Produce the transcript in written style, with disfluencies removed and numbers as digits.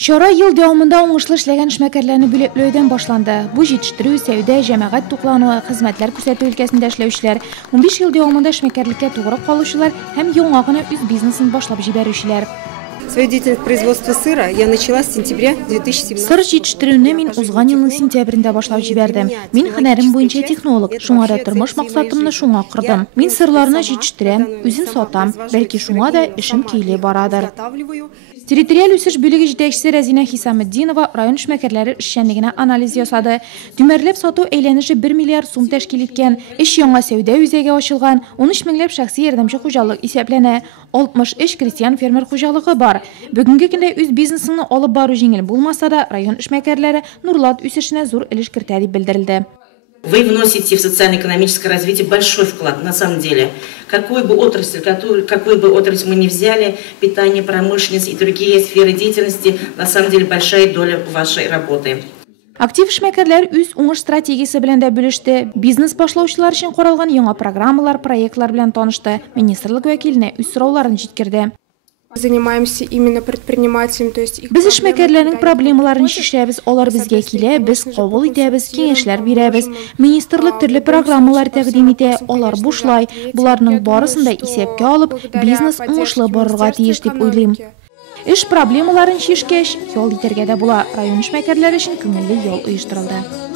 Şora yıl davamında oңышлы эшләгән эшмәкәрләрне бүләкләүдән башланды. Бу җитештерү, сәүдә, җәмәгать туклануы, хезмәтләр күрсәтү өлкәсендә эшләүчеләр, 15 ел дәвамында эшмәкәрлеккә тугры калучылар һәм яңа гына үз бизнесын башлап җибәрүчеләр. Свою деятельность производства сыра я начала с сентября 2017. Сыр җитештерүне мин узган елның сентябрендә башлап җибәрдем. Мин һөнәрем буенча технолог, шуңа да тормыш максатымны шуңа кордым. Мин сырларны җитештерәм, үзем сатам, бәлки шуңа да эшем киле барадыр. Территориаль үсеш бүлеге җитәкчесе Рәзинә Хисаметдинова район эшмәкәрләре эшчәнлегенә анализ ясады. Дүмәрләп сату әйләнеше 1 миллиард сум тәшкил иткән, эш яңа сәүдә үзәге ачылган, 13 меңләп шәхси ярдәмче хуҗалык исәпләнә. 63 крестьян фермер хуҗалыгы бар. Бүгенге көндә үз бизнесны алып бару җиңел булмаса да, район эшмәкәрләре Нурлат үсешенә зур өлеш кертә дип белдерелде. Вы вносите в социально-экономическое развитие большой вклад, на самом деле. Какую бы отрасль мы ни взяли, питание, промышленность и другие сферы деятельности, на самом деле большая доля вашей работы. Актив эшмәкәрләр үз уңыш стратегиясе белән дә бүлеште. Бизнес башлаучылар өчен каралган яңа программалар, проектлар белән танышты. Министрлык вәкиленә үз сорауларын җиткерде. Занимаемся именно предпринимателем, то есть Без эшмәкәрләрнең проблемаларын шишәбез, алар безгә килә, без кабул итәбез, киңәшләр бирәбез. Министрлык төрле программалар тәкъдим итә, алар бушлай. Буларның барысын да исәпкә алып, бизнес уңышлы барырга тиеш дип уйлыйм. Эш проблемаларын шишкәч, ял итәргә дә була. Район эшмәкәрләре өчен күңелле ял оештырылды.